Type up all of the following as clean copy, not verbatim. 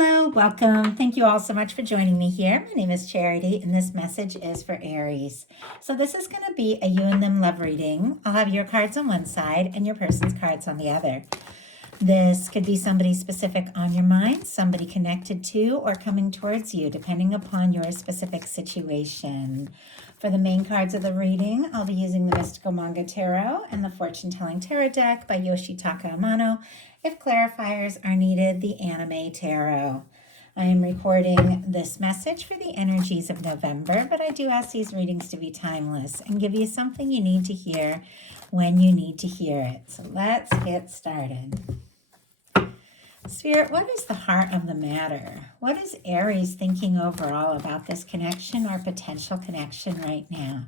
Hello, welcome. Thank you all so much for joining me here. My name is Charity, and this message is for Aries. So this is going to be a you and them love reading. I'll have your cards on one side and your person's cards on the other. This could be somebody specific on your mind, somebody connected to or coming towards you, depending upon your specific situation. For the main cards of the reading, I'll be using the Mystical Manga Tarot and the Fortune Telling Tarot deck by Yoshitaka Amano. If clarifiers are needed, the Anime Tarot. I am recording this message for the energies of November, but I do ask these readings to be timeless and give you something you need to hear when you need to hear it. So let's get started. Spirit, what is the heart of the matter? What is Aries thinking overall about this connection or potential connection right now?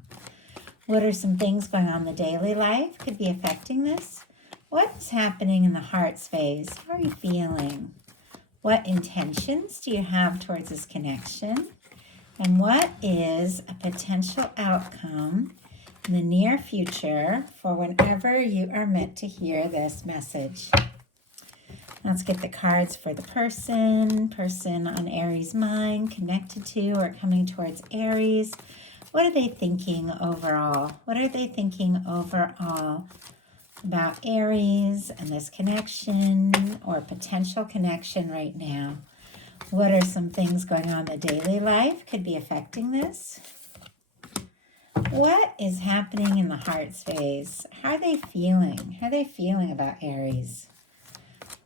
What are some things going on in the daily life could be affecting this? What is happening in the heart space? How are you feeling? What intentions do you have towards this connection? And what is a potential outcome in the near future for whenever you are meant to hear this message? Let's get the cards for the person on Aries' mind, connected to or coming towards Aries. What are they thinking overall? What are they thinking overall about Aries and this connection or potential connection right now? What are some things going on in the daily life could be affecting this? What is happening in the heart space? How are they feeling? How are they feeling about Aries?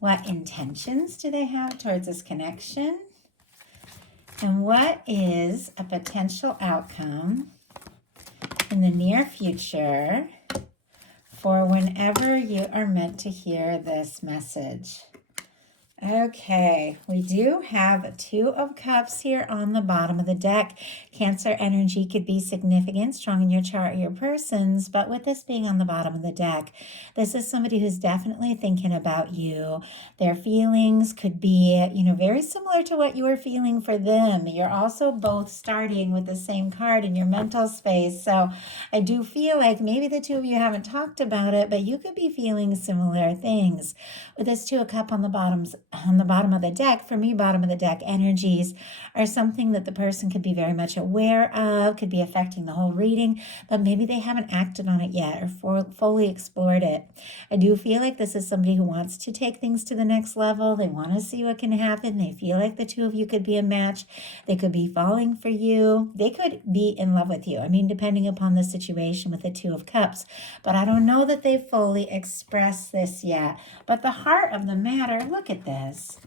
What intentions do they have towards this connection? And what is a potential outcome in the near future for whenever you are meant to hear this message? Okay, we do have Two of Cups here on the bottom of the deck. Cancer energy could be significant, strong in your chart or your person's, but with this being on the bottom of the deck, this is somebody who's definitely thinking about you. Their feelings could be, very similar to what you were feeling for them. You're also both starting with the same card in your mental space, so I do feel like maybe the two of you haven't talked about it, but you could be feeling similar things. With this Two of Cups on the bottom of the deck, for me, bottom of the deck energies are something that the person could be very much aware of, could be affecting the whole reading, but maybe they haven't acted on it yet or fully explored it. I do feel like this is somebody who wants to take things to the next level. They want to see what can happen. They feel like the two of you could be a match. They could be falling for you. They could be in love with you. I mean, depending upon the situation with the Two of Cups, but I don't know that they've fully expressed this yet. But the heart of the matter, look at this.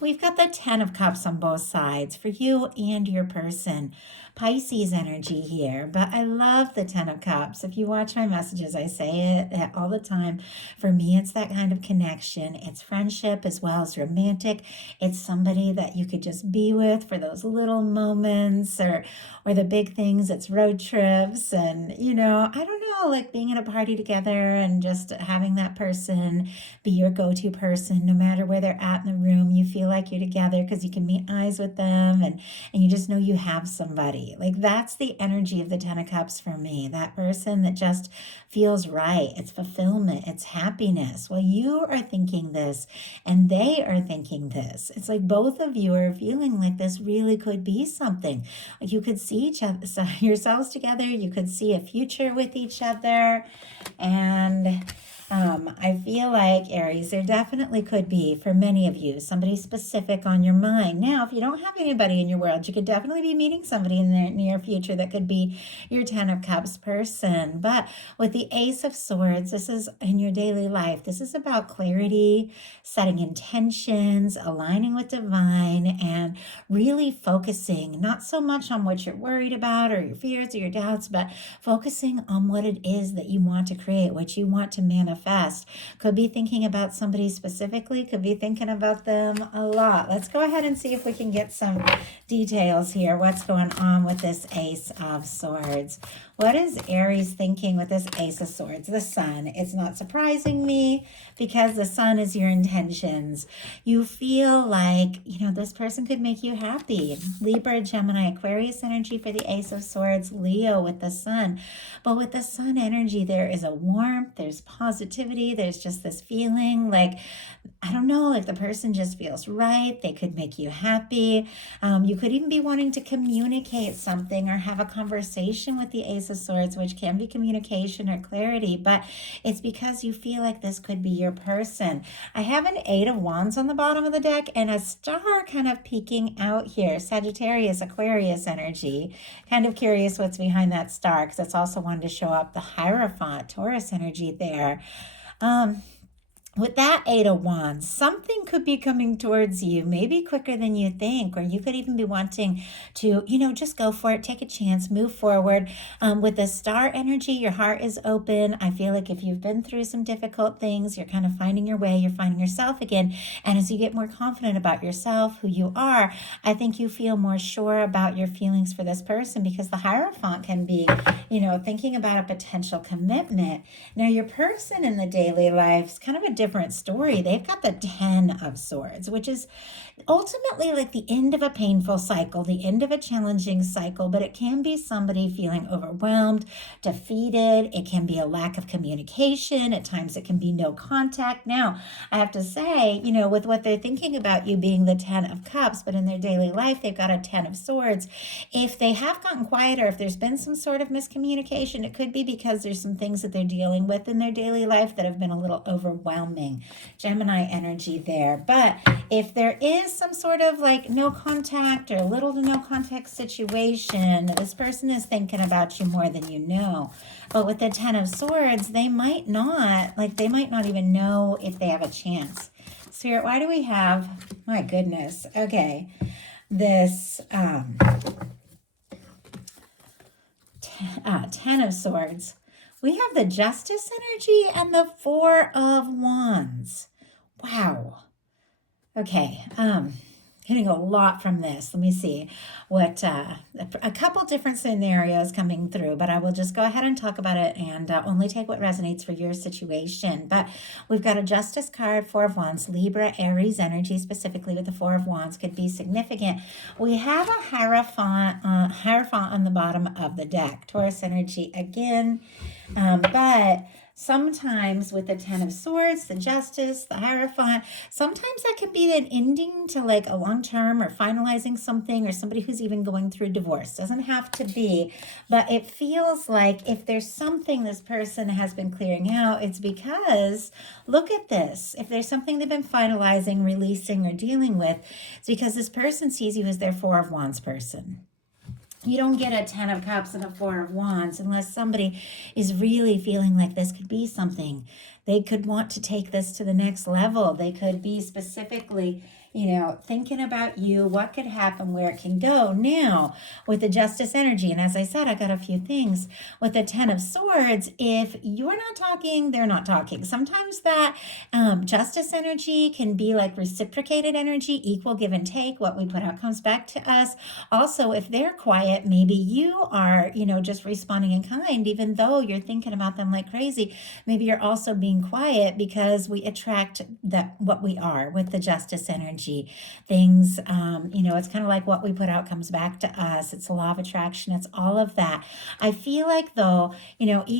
We've got the Ten of Cups on both sides for you and your person. Pisces energy here, but I love the Ten of Cups. If you watch my messages, I say it all the time. For me, it's that kind of connection. It's friendship as well as romantic. It's somebody that you could just be with for those little moments or the big things. It's road trips and, I don't know, like being at a party together and just having that person be your go-to person no matter where they're at in the room. You feel like you're together because you can meet eyes with them and you just know you have somebody. Like that's the energy of the Ten of Cups for me. That person that just feels right. It's fulfillment. It's happiness. Well, you are thinking this and they are thinking this. It's like both of you are feeling like this really could be something. Like you could see each other, yourselves together. You could see a future with each other. And I feel like, Aries, there definitely could be, for many of you, somebody specific on your mind. Now, if you don't have anybody in your world, you could definitely be meeting somebody in the near future that could be your Ten of Cups person. But with the Ace of Swords, this is in your daily life. This is about clarity, setting intentions, aligning with divine, and really focusing, not so much on what you're worried about or your fears or your doubts, but focusing on what it is that you want to create, what you want to manifest. Could be thinking about somebody specifically, could be thinking about them a lot. Let's go ahead and see if we can get some details here. What's going on with this Ace of Swords? What is Aries thinking with this Ace of Swords? The Sun. It's not surprising me because the Sun is your intentions. You feel like, this person could make you happy. Libra, Gemini, Aquarius energy for the Ace of Swords. Leo with the Sun. But with the Sun energy, there is a warmth, there's positivity, there's just this feeling like, I don't know, like the person just feels right. They could make you happy. You could even be wanting to communicate something or have a conversation with the Ace of Swords, which can be communication or clarity, but it's because you feel like this could be your person. I have an Eight of Wands on the bottom of the deck and a star kind of peeking out here. Sagittarius, Aquarius energy. Kind of curious what's behind that star because it's also wanted to show up the Hierophant, Taurus energy there. With that Eight of Wands, something could be coming towards you, maybe quicker than you think, or you could even be wanting to, just go for it, take a chance, move forward. With the star energy, your heart is open. I feel like if you've been through some difficult things, you're kind of finding your way, you're finding yourself again. And as you get more confident about yourself, who you are, I think you feel more sure about your feelings for this person because the Hierophant can be, thinking about a potential commitment. Now, your person in the daily life is kind of a different story. They've got the 10 of Swords, which is ultimately like the end of a painful cycle, the end of a challenging cycle, but it can be somebody feeling overwhelmed, defeated. It can be a lack of communication. At times it can be no contact. Now, I have to say, with what they're thinking about you being the 10 of Cups, but in their daily life, they've got a 10 of Swords. If they have gotten quieter, if there's been some sort of miscommunication, it could be because there's some things that they're dealing with in their daily life that have been a little overwhelming. Gemini energy there. But if there is some sort of like no contact or little to no contact situation, this person is thinking about you more than you know. But with the 10 of Swords, they might not even know if they have a chance. Spirit, why do we have, my goodness, okay, this 10 of Swords. We have the Justice energy and the Four of Wands. Wow. Okay. Getting a lot from this. Let me see what a couple different scenarios coming through, but I will just go ahead and talk about it and only take what resonates for your situation. But we've got a Justice card, Four of Wands, Libra, Aries energy, specifically with the Four of Wands, could be significant. We have a Hierophant on the bottom of the deck, Taurus energy again, but sometimes with the 10 of Swords, the Justice, the Hierophant, sometimes that can be an ending to like a long-term or finalizing something or somebody who's even going through divorce. Doesn't have to be, but it feels like if there's something this person has been clearing out, it's because, look at this, if there's something they've been finalizing, releasing, or dealing with, it's because this person sees you as their Four of Wands person. You don't get a 10 of Cups and a Four of Wands unless somebody is really feeling like this could be something. They could want to take this to the next level. They could be specifically, thinking about you, what could happen, where it can go. Now, with the Justice energy, and as I said, I got a few things. With the 10 of Swords, if you're not talking, they're not talking. Sometimes that Justice energy can be like reciprocated energy, equal give and take. What we put out comes back to us. Also, if they're quiet, maybe you are, just responding in kind, even though you're thinking about them like crazy. Maybe you're also being quiet because we attract what we are with the Justice energy. Things, it's kind of like what we put out comes back to us. It's a law of attraction. It's all of that. I feel like though,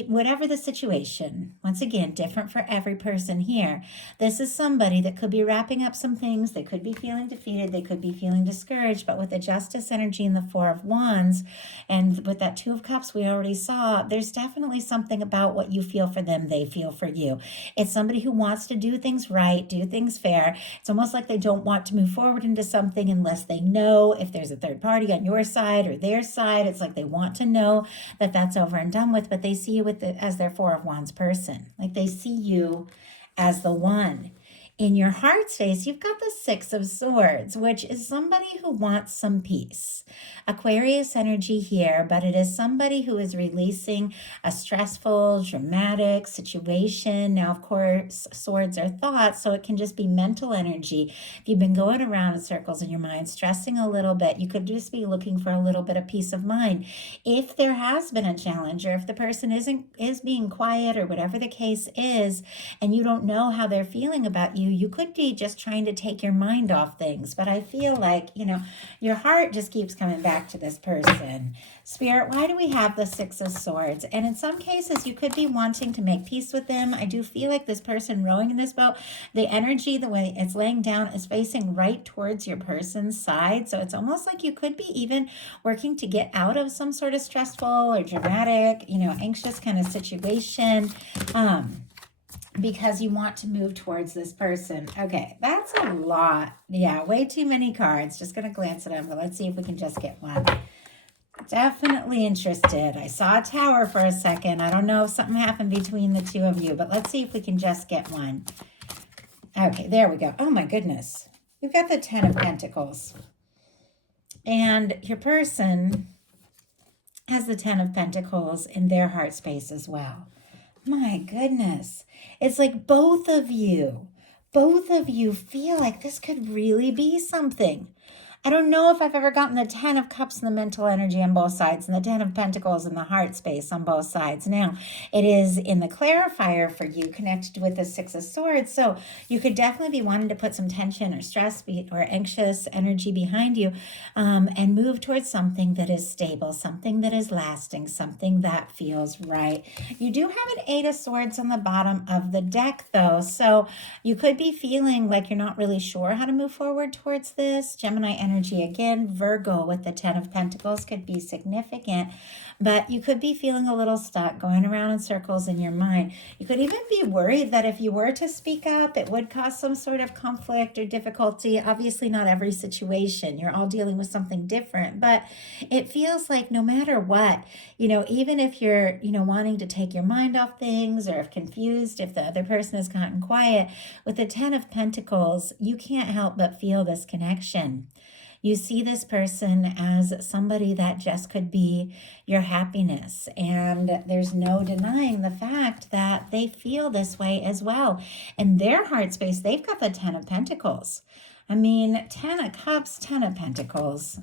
whatever the situation, once again, different for every person here. This is somebody that could be wrapping up some things. They could be feeling defeated. They could be feeling discouraged, but with the Justice energy and the Four of Wands and with that Two of Cups we already saw, there's definitely something about what you feel for them, they feel for you. It's somebody who wants to do things right, do things fair. It's almost like they don't want to move forward into something unless they know if there's a third party on your side or their side. It's like they want to know that that's over and done with, but they see you as their Four of Wands person. Like they see you as the one. in your heart space, you've got the Six of Swords, which is somebody who wants some peace. Aquarius energy here, but it is somebody who is releasing a stressful, dramatic situation. Now, of course, swords are thoughts, so it can just be mental energy. If you've been going around in circles in your mind, stressing a little bit, you could just be looking for a little bit of peace of mind. If there has been a challenge, or if the person is being quiet, or whatever the case is, and you don't know how they're feeling about you, you could be just trying to take your mind off things. But I feel like, your heart just keeps coming back to this person. Spirit, why do we have the Six of Swords? And in some cases, you could be wanting to make peace with them. I do feel like this person rowing in this boat, the energy, the way it's laying down, is facing right towards your person's side. So it's almost like you could be even working to get out of some sort of stressful or dramatic, anxious kind of situation. Because you want to move towards this person. Okay, that's a lot. Yeah, way too many cards. Just going to glance at them, but let's see if we can just get one. Definitely interested. I saw a tower for a second. I don't know if something happened between the two of you, but let's see if we can just get one. Okay, there we go. Oh my goodness. We've got the Ten of Pentacles. And your person has the Ten of Pentacles in their heart space as well. My goodness. It's like both of you feel like this could really be something. I don't know if I've ever gotten the 10 of Cups and the mental energy on both sides, and the 10 of Pentacles in the heart space on both sides. Now, it is in the clarifier for you, connected with the Six of Swords, so you could definitely be wanting to put some tension or stress or anxious energy behind you, and move towards something that is stable, something that is lasting, something that feels right. You do have an Eight of Swords on the bottom of the deck, though, so you could be feeling like you're not really sure how to move forward towards this. Gemini energy again. Virgo with the Ten of Pentacles could be significant, but you could be feeling a little stuck, going around in circles in your mind. You could even be worried that if you were to speak up, it would cause some sort of conflict or difficulty. Obviously, not every situation. You're all dealing with something different, but it feels like no matter what, even if you're, wanting to take your mind off things, or if confused, if the other person has gotten quiet, with the Ten of Pentacles, you can't help but feel this connection. You see this person as somebody that just could be your happiness. And there's no denying the fact that they feel this way as well. In their heart space, they've got the Ten of Pentacles. I mean, 10 of Cups, 10 of Pentacles.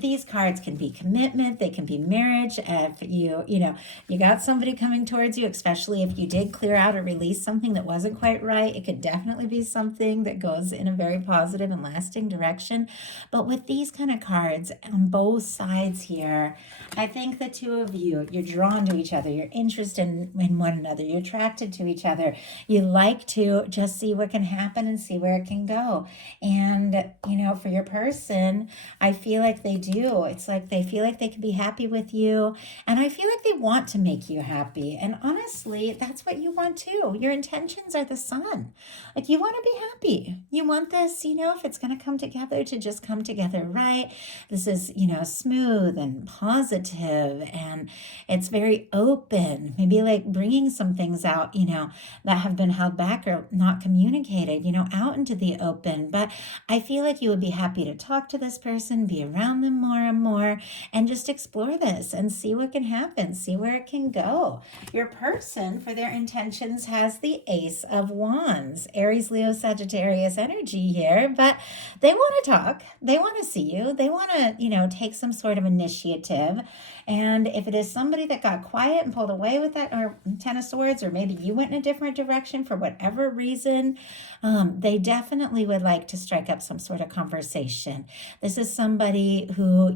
These cards can be commitment, they can be marriage. If you got somebody coming towards you, especially if you did clear out or release something that wasn't quite right, it could definitely be something that goes in a very positive and lasting direction. But with these kind of cards on both sides here, I think the two of you, you're drawn to each other, you're interested in one another, you're attracted to each other. You like to just see what can happen and see where it can go. And, for your person, I feel like they do. It's like they feel like they can be happy with you. And I feel like they want to make you happy. And honestly, that's what you want too. Your intentions are the sun. Like, you want to be happy. You want this, if it's going to come together, to just come together right. This is, smooth and positive, and it's very open. Maybe like bringing some things out, that have been held back or not communicated, out into the open. But I feel like you would be happy to talk to this person, be around them more and more, and just explore this and see what can happen, see where it can go. Your person, for their intentions, has the Ace of Wands. Aries, Leo, Sagittarius energy here, but they want to talk. They want to see you. They want to, take some sort of initiative. And if it is somebody that got quiet and pulled away with that, or Ten of Swords, or maybe you went in a different direction for whatever reason, they definitely would like to strike up some sort of conversation. This is somebody who,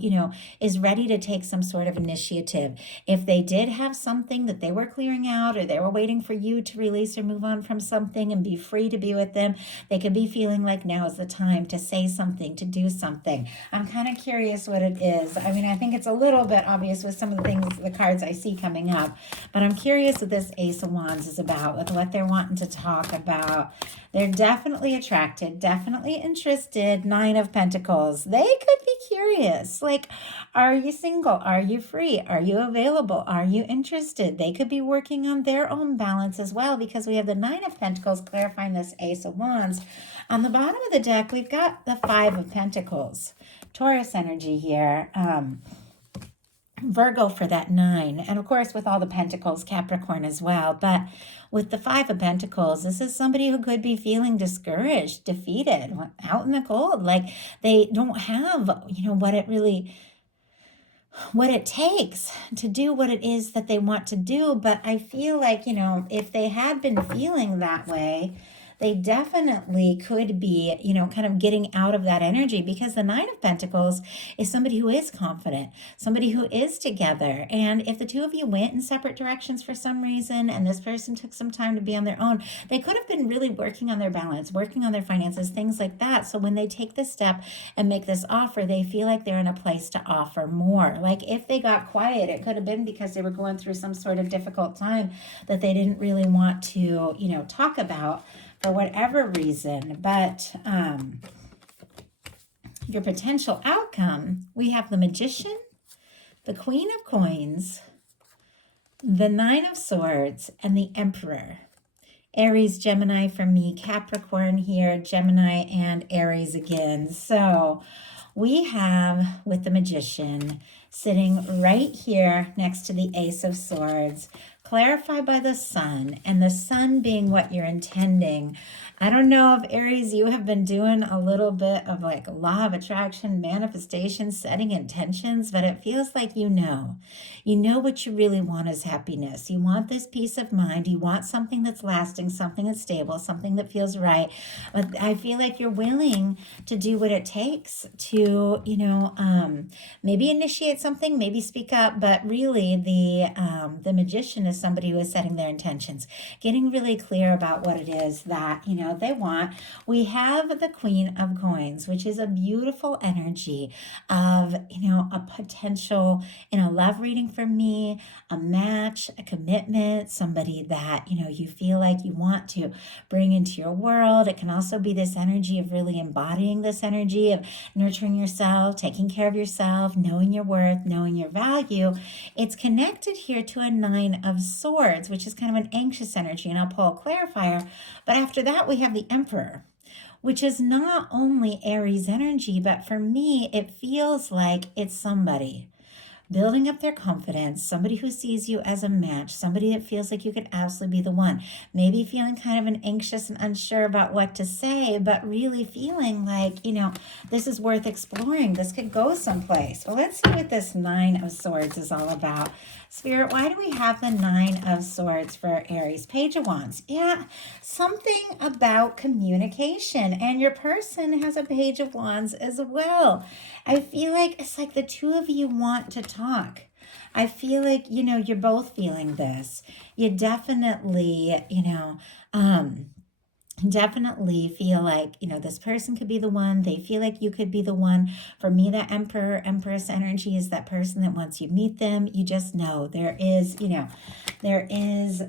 is ready to take some sort of initiative. If they did have something that they were clearing out, or they were waiting for you to release or move on from something and be free to be with them, they could be feeling like now is the time to say something, to do something. I'm kind of curious what it is. I think it's a little bit obvious with some of the things, the cards I see coming up, but I'm curious what this Ace of Wands is about, with what they're wanting to talk about. They're definitely attracted, definitely interested. Nine of Pentacles. They could be curious. Like, are you single? Are you free? Are you available? Are you interested? They could be working on their own balance as well, because we have the Nine of Pentacles clarifying this Ace of Wands. On the bottom of the deck, we've got the Five of Pentacles. Taurus energy here. Virgo for that 9, and of course with all the Pentacles, Capricorn as well. But with the Five of Pentacles, this is somebody who could be feeling discouraged, defeated, out in the cold. Like they don't have, what it takes to do what it is that they want to do. But I feel like, if they had been feeling that way, they definitely could be, kind of getting out of that energy, because the Nine of Pentacles is somebody who is confident, somebody who is together. And if the two of you went in separate directions for some reason, and this person took some time to be on their own, they could have been really working on their balance, working on their finances, things like that. So when they take this step and make this offer, they feel like they're in a place to offer more. Like if they got quiet, it could have been because they were going through some sort of difficult time that they didn't really want to, talk about for whatever reason. But your potential outcome, we have the Magician, the Queen of Coins, the Nine of Swords, and the Emperor. Aries, Gemini for me, Capricorn here, Gemini and Aries again. So we have, with the Magician, sitting right here next to the Ace of Swords, clarified by the Sun, and the Sun being what you're intending. I don't know if Aries, you have been doing a little bit of like law of attraction, manifestation, setting intentions, but it feels like you know what you really want is happiness. You want this peace of mind. You want something that's lasting, something that's stable, something that feels right. But I feel like you're willing to do what it takes to, maybe initiate something, maybe speak up. But really, the Magician is somebody who is setting their intentions, getting really clear about what it is that they want. We have the Queen of Coins, which is a beautiful energy of a potential love reading for me, a match, a commitment, somebody that you feel like you want to bring into your world. It can also be this energy of really embodying this energy of nurturing yourself, taking care of yourself, knowing your worth, knowing your value. It's connected here to a Nine of Swords, which is kind of an anxious energy, and I'll pull a clarifier. But after that, we have the Emperor, which is not only Aries energy, but for me, it feels like it's somebody building up their confidence, somebody who sees you as a match, somebody that feels like you could absolutely be the one, maybe feeling kind of an anxious and unsure about what to say, but really feeling like, this is worth exploring. This could go someplace. Well, let's see what this Nine of Swords is all about. Spirit, why do we have the Nine of Swords for Aries? Page of Wands. Yeah, something about communication. And your person has a Page of Wands as well. I feel like it's like the two of you want to talk. I feel like, you're both feeling this. You definitely, definitely feel like this person could be the one. They feel like you could be the one. For me, that Emperor Empress energy is that person that once you meet them, you just know there is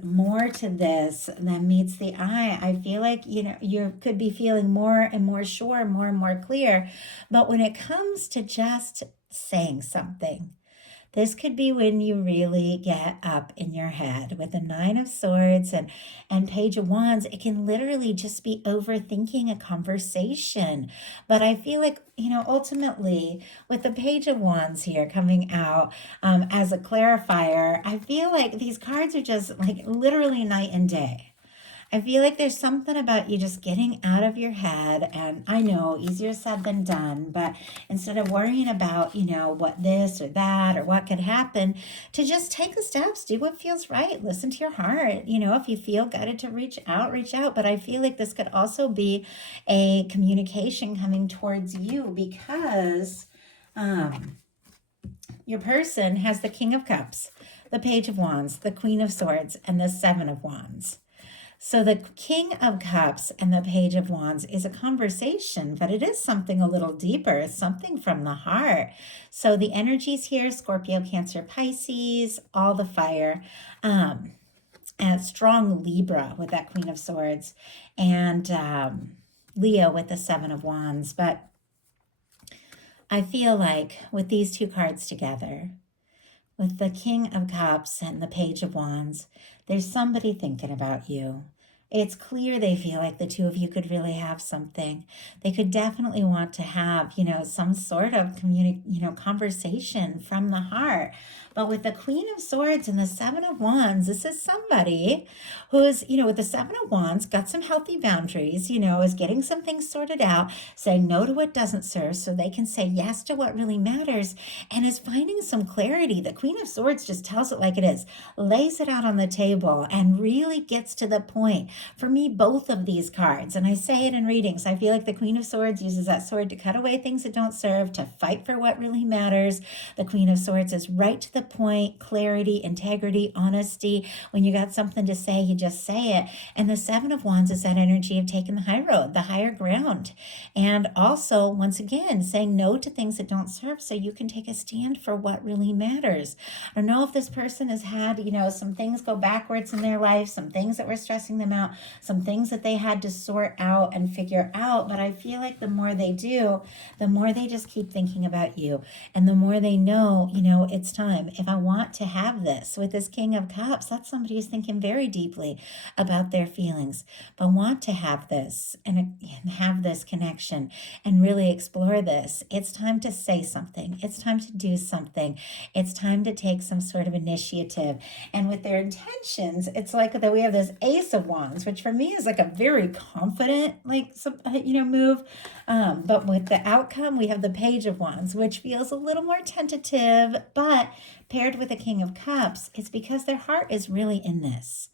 more to this than meets the eye. I feel like you could be feeling more and more sure, more and more clear. But when it comes to just saying something, this could be when you really get up in your head. With the Nine of Swords and Page of Wands, it can literally just be overthinking a conversation. But I feel like, ultimately, with the Page of Wands here coming out as a clarifier, I feel like these cards are just like literally night and day. I feel like there's something about you just getting out of your head, and I know easier said than done, but instead of worrying about, what this or that or what could happen, to just take the steps, do what feels right, listen to your heart. If you feel guided to reach out, reach out. But I feel like this could also be a communication coming towards you, because your person has the King of Cups, the Page of Wands, the Queen of Swords, and the Seven of Wands. So the King of Cups and the Page of Wands is a conversation, but it is something a little deeper. It's something from the heart. So the energies here, Scorpio, Cancer, Pisces, all the fire. strong Libra with that Queen of Swords, and Leo with the Seven of Wands. But I feel like with these two cards together, with the King of Cups and the Page of Wands, there's somebody thinking about you. It's clear they feel like the two of you could really have something. They could definitely want to have, some sort of conversation from the heart. But with the Queen of Swords and the Seven of Wands, this is somebody who's, with the Seven of Wands, got some healthy boundaries, is getting some things sorted out, saying no to what doesn't serve so they can say yes to what really matters, and is finding some clarity. The Queen of Swords just tells it like it is, lays it out on the table, and really gets to the point. For me, both of these cards, and I say it in readings, I feel like the Queen of Swords uses that sword to cut away things that don't serve, to fight for what really matters. The Queen of Swords is right to the point, clarity, integrity, honesty. When you got something to say, you just say it. And the Seven of Wands is that energy of taking the high road, the higher ground. And also, once again, saying no to things that don't serve so you can take a stand for what really matters. I don't know if this person has had, some things go backwards in their life, some things that were stressing them out, some things that they had to sort out and figure out. But I feel like the more they do, the more they just keep thinking about you. And the more they know, it's time. If I want to have this with this King of Cups, that's somebody who's thinking very deeply about their feelings, but want to have this and have this connection and really explore this. It's time to say something. It's time to do something. It's time to take some sort of initiative. And with their intentions, it's like that we have this Ace of Wands, which for me is like a very confident, move. But with the outcome, we have the Page of Wands, which feels a little more tentative, but paired with the King of Cups, it's because their heart is really in this.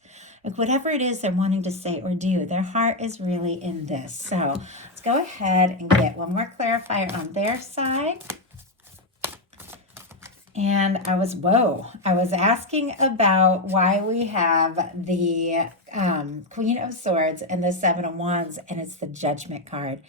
Like whatever it is they're wanting to say or do, their heart is really in this. So let's go ahead and get one more clarifier on their side. And I was asking about why we have the Queen of Swords and the Seven of Wands, and it's the Judgment card.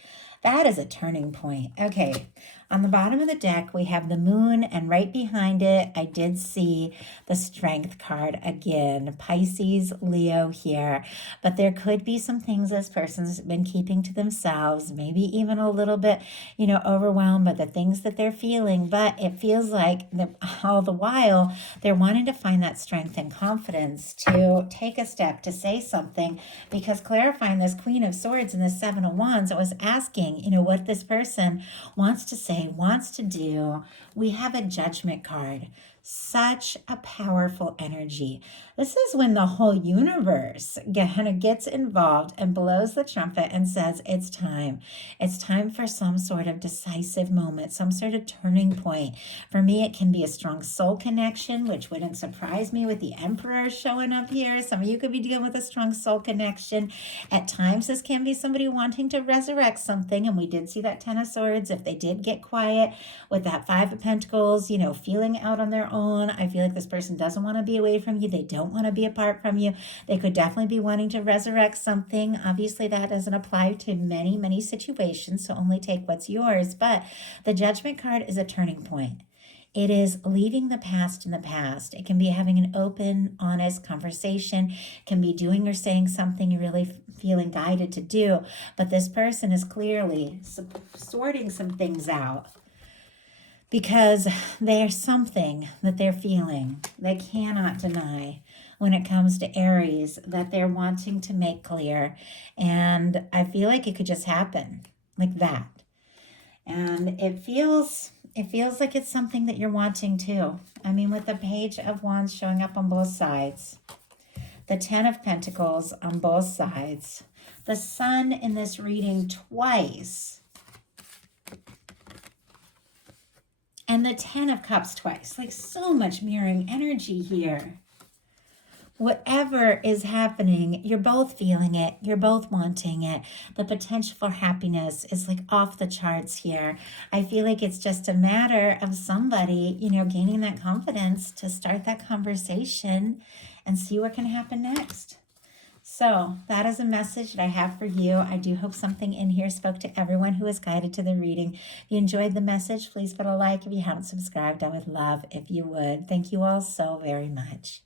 That is a turning point. Okay, on the bottom of the deck, we have the Moon, and right behind it, I did see the Strength card again. Pisces, Leo here. But there could be some things this person's been keeping to themselves, maybe even a little bit, overwhelmed by the things that they're feeling. But it feels like all the while, they're wanting to find that strength and confidence to take a step, to say something, because clarifying this Queen of Swords and the Seven of Wands, I was asking, what this person wants to say, wants to do. We have a Judgment card. Such a powerful energy. This is when the whole universe kind of gets involved and blows the trumpet and says, it's time. It's time for some sort of decisive moment, some sort of turning point. For me, it can be a strong soul connection, which wouldn't surprise me with the Emperor showing up here. Some of you could be dealing with a strong soul connection. At times, this can be somebody wanting to resurrect something, and we did see that Ten of Swords. If they did get quiet with that Five of Pentacles, feeling out on their own, I feel like this person doesn't want to be away from you. They don't want to be apart from you. They could definitely be wanting to resurrect something. Obviously, that doesn't apply to many, many situations, so only take what's yours. But the Judgment card is a turning point. It is leaving the past in the past. It can be having an open, honest conversation. It can be doing or saying something you're really feeling guided to do. But this person is clearly sorting some things out, because there's something that they're feeling they cannot deny when it comes to Aries that they're wanting to make clear. And I feel like it could just happen like that. And it feels like it's something that you're wanting too. I mean, with the Page of Wands showing up on both sides, the Ten of Pentacles on both sides, the Sun in this reading twice, and the Ten of Cups twice. Like, so much mirroring energy here. Whatever is happening, you're both feeling it. You're both wanting it. The potential for happiness is like off the charts here. I feel like it's just a matter of somebody, gaining that confidence to start that conversation and see what can happen next. So that is a message that I have for you. I do hope something in here spoke to everyone who was guided to the reading. If you enjoyed the message, please put a like. If you haven't subscribed, I would love if you would. Thank you all so very much.